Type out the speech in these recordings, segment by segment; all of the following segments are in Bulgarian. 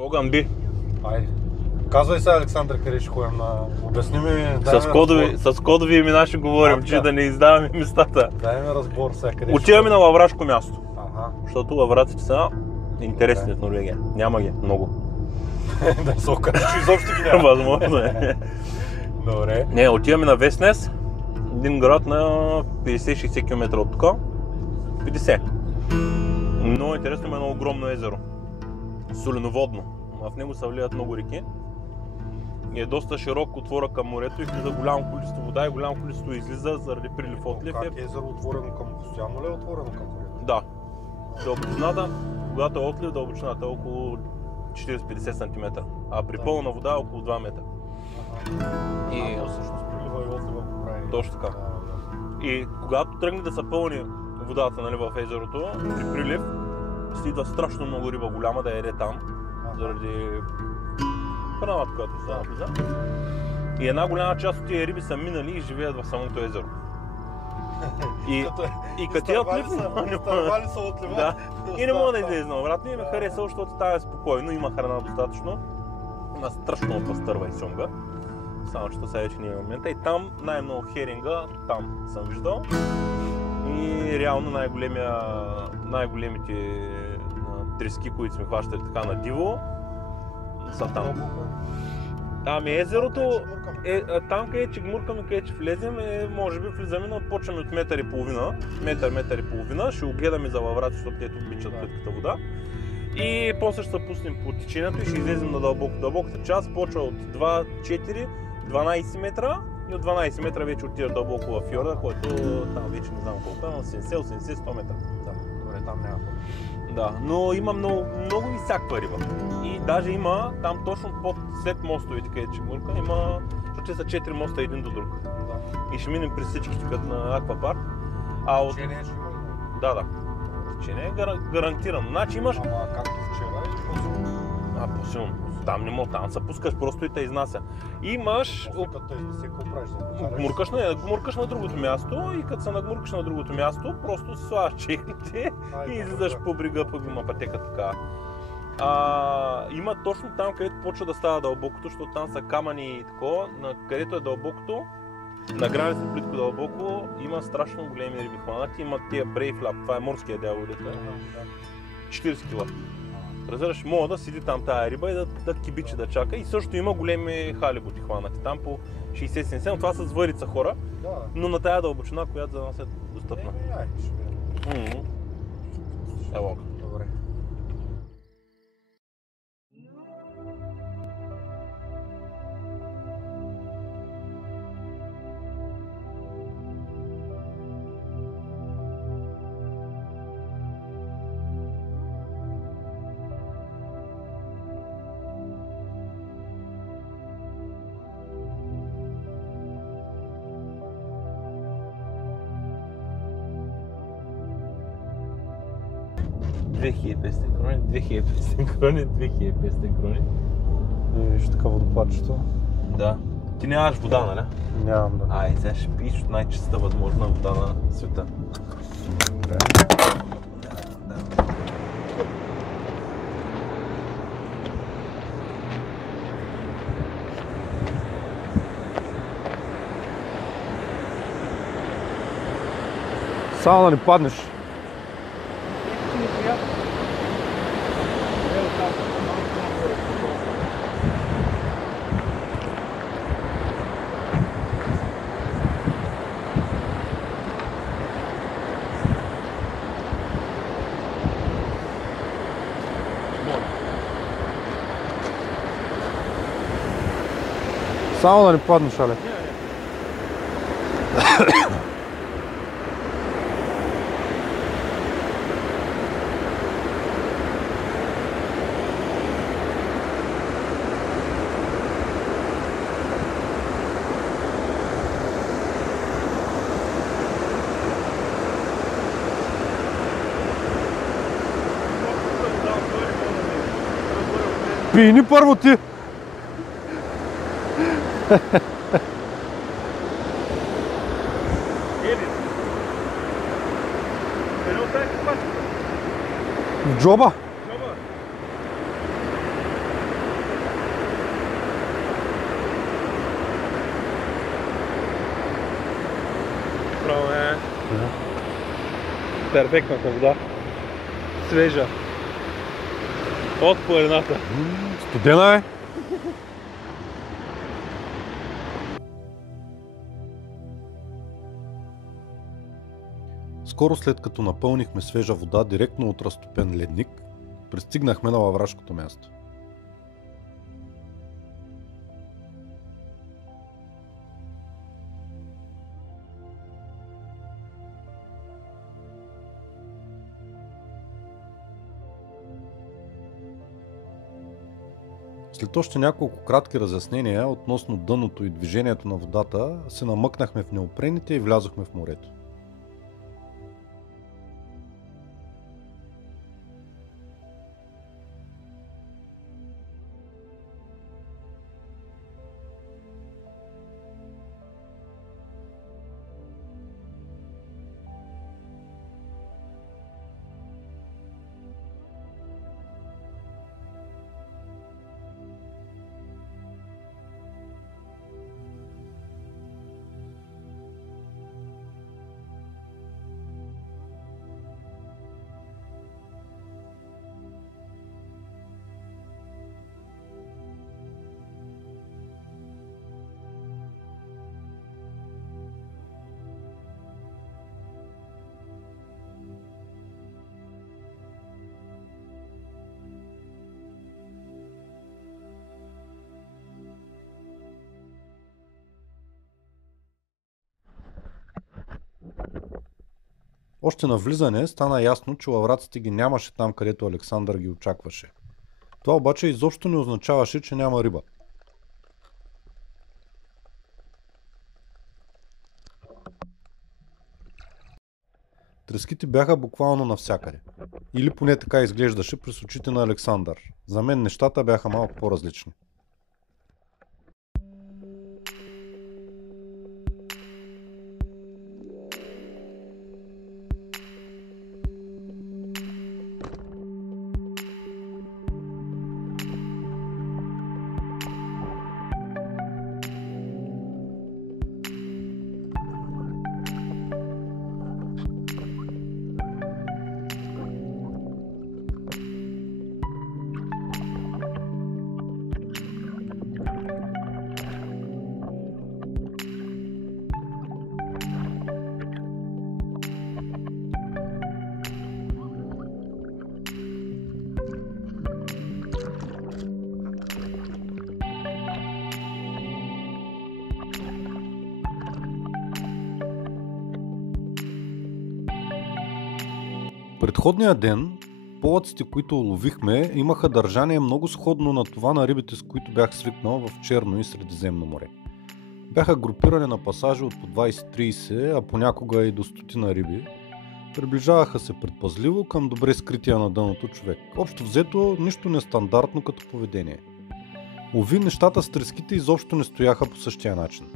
Огън би. Айде. Казвай сега, Александър, къде ще ходим на... Обясни ми... С кодови имена ще говорим, че да не издаваме местата. Дай ми разбор сега, къде отиваме на лаврашко място. Ага. Защото лавраците са интересни от Норвегия. Няма ги много. Да се окаже, че изобщо ги няма. Възможно е. Добре. Не, отиваме на Веснес, един град на 50-60 км от тук. 50. Много интересно, има едно огромно езеро. Соленоводно. В него се вливат много реки. И е доста широк отвора към морето и влиза голямо количество вода и голямо количество излиза заради прилив отлив. Как е езеро отворено към постоянно ли е отворено към морето? Да. Дълбочината, когато е отлив, дълбочината е около 40-50 см, а при пълна вода е около 2 метра. И всъщност прилива и отлива го прави. Точно така. И когато тръгне да се пълни водата, нали, в езерото, при прилив, слиза страшно много риба голяма да яде там, заради храната, която се влиза. И една голяма част от тия риби са минали и живеят в самото езеро. И като я отлив, да. И не мога да излезе на обратно и ме хареса, защото там е спокойно, има храна достатъчно. Има страшно много пастърва и сьомга. Само че сега вече не има момента. И там най-много херинга, там съм виждал. И реално най-големите трески, които сме хващали така на диво, са там. Ами езерото, там къде че гмуркаме, къде че влезем, може би влизаме, но почваме от метър и половина, метър и половина, ще го гледаме за лавраци, защото те обичат плитката вода. И после ще се пуснем по течението и ще излезем на дълбоко. Дълбоката част почва от 2-4, 12 метра и от 12 метра вече отива дълбоко във фьорда, който там вече не знам колко е, но 70-80-100 метра. Да, добре, там няма хора. Да, но има много и всякаква риба. И даже има там точно след мостовете, където ще гмурка, има, защото са 4 моста един до друг. Да. И ще минем през всичките като на аквапарк. Течение ще има? Да. Течение е гарантирано. Значи имаш... Ама както вчера или по-силно? По-силно. Там не мога, там се пускаш просто и те изнася. Имаш... Като те изнесе, какво правиш? Гмуркаш на другото място и като се нагмуркаш на другото място, просто слагаш чехлите и излизаш по брега, пък има пътека така. Има точно там, където почва да става дълбокото, защото там са камъни и такова, където е дълбокото, на граница плитко дълбоко, има страшно големи риби хванати, има тия брейфлап, това е морския дявол, 40 кг. Разбираш, мога да седи там тая риба и да кибичи да чака. И също има големи халибути хванати там по 60-70, но това са с върица хора, но на тая дълбочина, която за нас е достъпна. Ево. Добре. $2500 крони. Виж така водопадчето. Да. Ти нямаш вода, нали? Нямам, да. Ай, сега ще пиеш от най-чистата възможна вода на света. Само да не паднеш. Само да не паднеш, але. Пийни първо ти! В джоба? Перфектната вода. Свежа. От планината. Студена е. Скоро след като напълнихме свежа вода директно от разтопен ледник, пристигнахме на лаврашкото място. След още няколко кратки разяснения относно дъното и движението на водата, се намъкнахме в неопрените и влязохме в морето. Още на влизане стана ясно, че лавраците ги нямаше там, където Александър ги очакваше. Това обаче изобщо не означаваше, че няма риба. Треските бяха буквално навсякъде. Или поне така изглеждаше през очите на Александър. За мен нещата бяха малко по-различни. Предходния ден полъците, които ловихме, имаха държание много сходно на това на рибите, с които бях свикнал в Черно и Средиземно море. Бяха групирани на пасажи от по 20-30, а понякога и до 100 риби. Приближаваха се предпазливо към добре скрития на дъното човек. Общо взето, нищо нестандартно като поведение. Уви, нещата с треските изобщо не стояха по същия начин.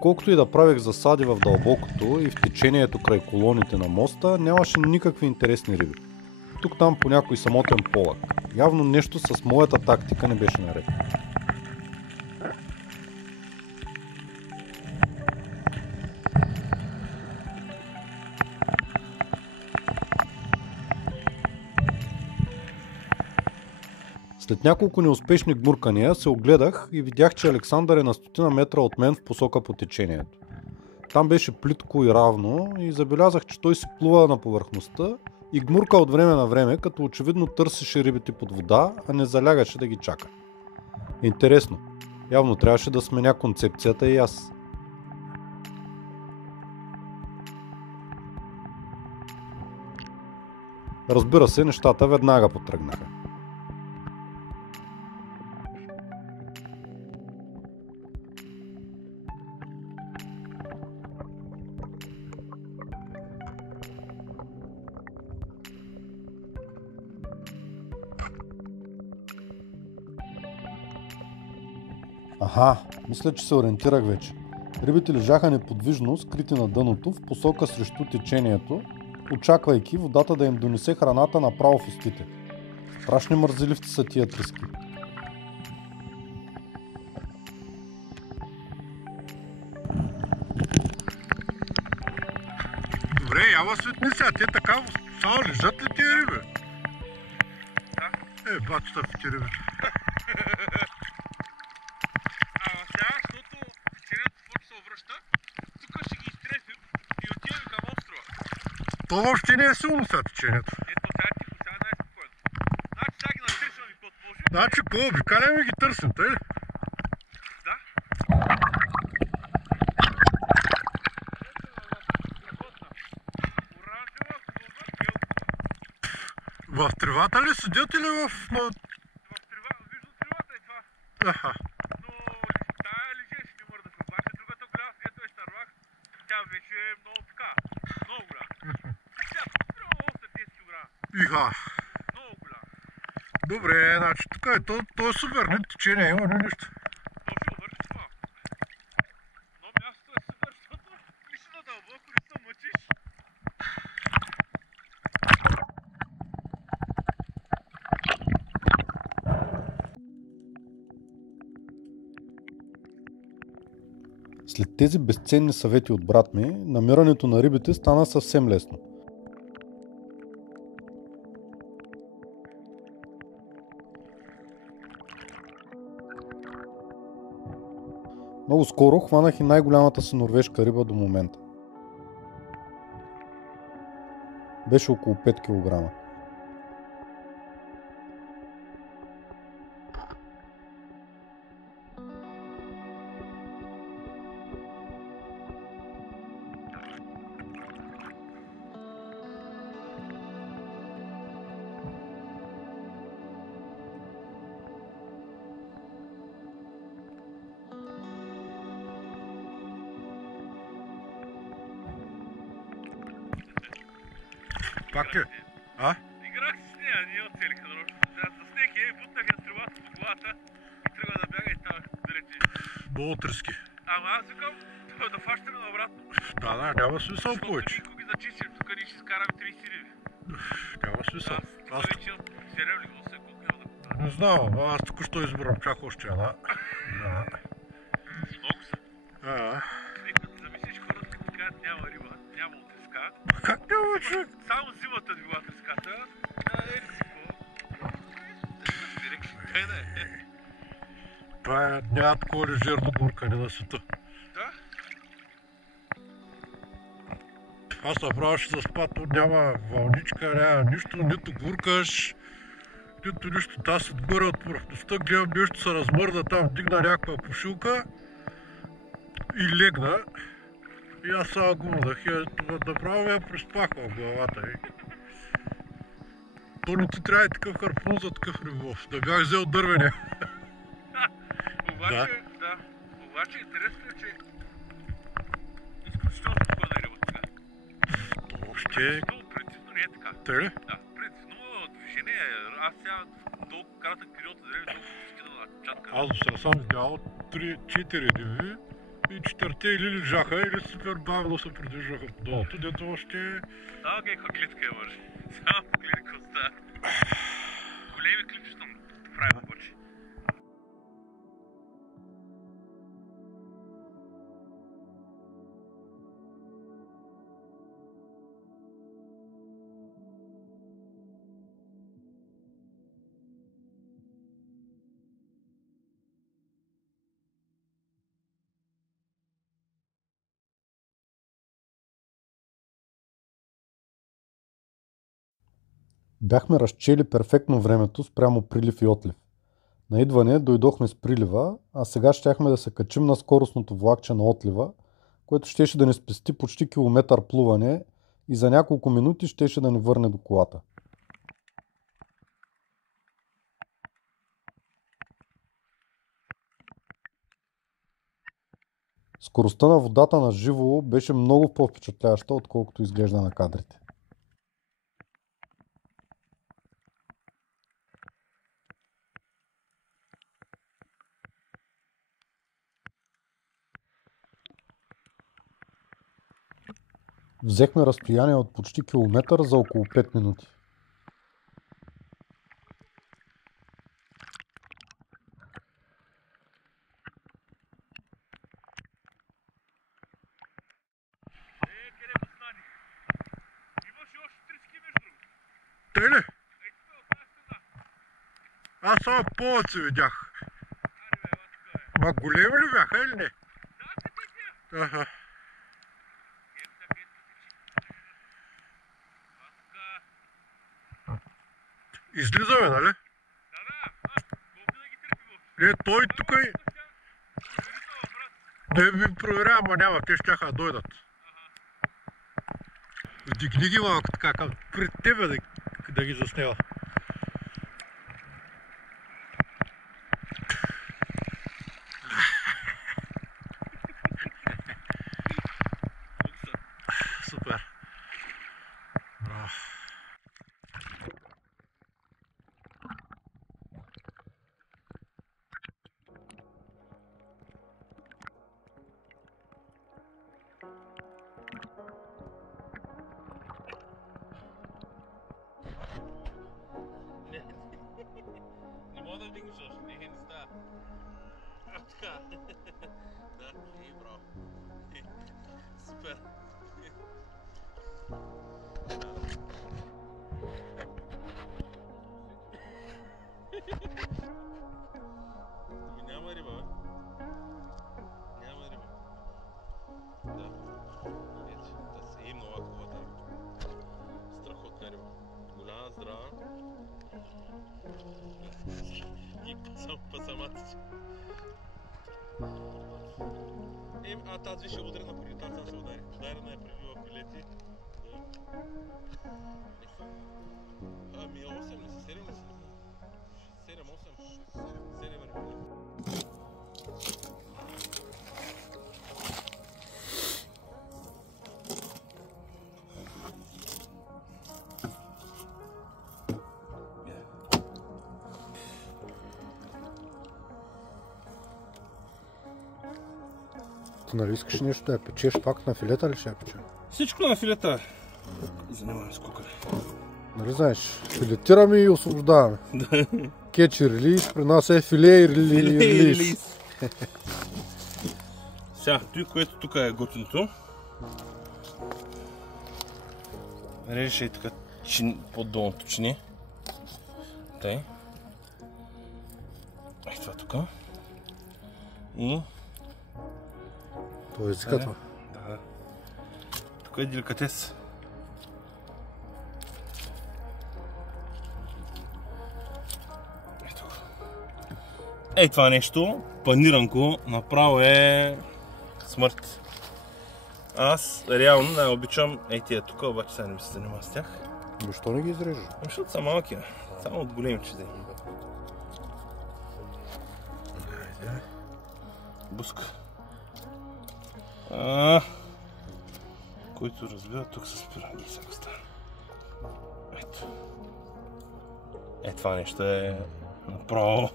Колкото и да правех засади в дълбокото и в течението край колоните на моста, нямаше никакви интересни риби. Тук-там по някой самотен полък. Явно нещо с моята тактика не беше наред. След няколко неуспешни гмуркания се огледах и видях, че Александър е на 100 метра от мен в посока по течението. Там беше плитко и равно и забелязах, че той си плува на повърхността и гмурка от време на време, като очевидно търсеше рибите под вода, а не залягаше да ги чака. Интересно, явно трябваше да сменя концепцията и аз. Разбира се, нещата веднага потръгнаха. Аха, мисля, че се ориентирах вече. Рибите лежаха неподвижно, скрити на дъното, в посока срещу течението, очаквайки водата да им донесе храната направо в устите. Страшни мързеливци са тия трески. Ама светни сега, те така само лежат ли тия риби? Да. Бачата в тия риби. Ама сега, защото течението почва се обръща, тук ще ги изтресим и отиваме към острова. То въобще не е силно сега течението. Ето, сега е тихо, сега най-спокойно. Значи сега ги натрисваме и каквото може. Значи какво, обикаляме ги търсим, тъй ли? Да. В тревата ли седят или в... В трева, виждам тревата е това. Аха. Но тая лежеше, не мърдаха. Обаче другата голяма, където е изтървах, тя вече е много така. Много голяма. Тя примерно 8-10 кг. Иха. Много голяма. Добре, значи тук е, то е супер, ни течение има, ни нищо. То ще обърнеш това. Но мястото е супер, защото нищо на дълбоко не се мъчиш. След тези безценни съвети от брат ми, намирането на рибите стана съвсем лесно. Много скоро хванах и най-голямата си норвежка риба до момента. Беше около 5 кг. Пак ли? А? Играх си с нея, ние оцелиха нарочно. Заснех я и бутнах я с тревата по главата и тръгва да бяга и там далече. Много тръски. Ама аз викам да фащаме навратно. Да, няма смисъл повече. Защото ние ги зачистим, тук ние ще изкараме 30 риби. Няма смисъл. Аз тук вече имам 7 ли, 8, колко има да купя. Не знам, аз току-що избирам чак още една. Да. Много са. А. И като замислиш хората, като кажат няма риба, няма отреска. Как няма, човек? Само зимата ви била треската. Ели си какво? Дай да е. Това няма такова лежерно гуркане на света. Да? Аз направо ще заспа, то няма вълничка, няма нищо, нито гуркаш, нито нищо. Аз отгоре от повърхността гледам нещо се размърда там, дигна някаква пушилка и легна. И аз само го мудах и направо я преспаха в главата. То не ти трябва и такъв харпун за такъв риболов. Да бях взел дървения. Обаче, да. Обаче интересно е, че изключително спокойна риба така. Още... Изключително принципно не е така. Те ли? Да, принципно движение. Аз сега в толкова кратък период от време толкова се скина на чатка. Аз до сега съм видял 3-4 диви и 4-те или лежаха, или супер бавно се придвижваха по долото, дето още... Само каква гледка е мъж. Само погледни коста. Големи клипчета му правим обаче. Бяхме разчели перфектно времето спрямо прилив и отлив. На идване дойдохме с прилива, а сега щяхме да се качим на скоростното влакче на отлива, което щеше да ни спести почти километър плуване и за няколко минути щеше да ни върне до колата. Скоростта на водата на живо беше много по-впечатляваща, отколкото изглежда на кадрите. Взехме разстояние от почти километър за около 5 минути. Те ли? Аз само повъци видях. Ма големи ли бяха или не? Аха. Излизаме, нали? Не, той тук и... Не ми проверя, ама няма, те щяха да дойдат. Вдигни ги малко така, пред тебе да ги заснема. Супер. Браво. Не мога да вдигнеш още, не става. Така. Да, браво. Супер. Няма риба, бе. Няма риба. Да. Ето, да се и много хубава там. Страхотна риба. Голяма, здрава. И само пасамаци. Тази ще ударена преди, там сам се удари. Ударена е преди в филети. Ами 8 ли са? 7 ли са? 7-8? 7 риби. Нали искаш нещо да я печеш пак на филета ли ще я печеш? Всичко на филета. Занимаваме с кукали. Нали знаеш, филетираме и освобождаваме. Кетч и релиз, при нас е филе и релиз. Сега, той, което тук е готвеното. Режеш и така по-долното чини. Тъй. Ей това тук. И... Това е езиката. Да. Тук е деликатес. Ето. Ей това нещо, паниранко, направо е смърт. Аз реално най-обичам ей тия тук, обаче сега не ми се занимава с тях. Защо не ги изрежеш? Защото са малки, само от големи чези. Буска. Който разбира, тук се спира. Ето. Това нещо е направо.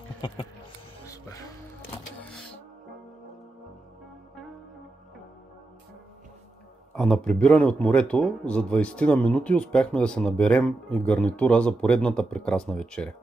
Супер. А на прибиране от морето за 20 на минути успяхме да се наберем и гарнитура за поредната прекрасна вечеря.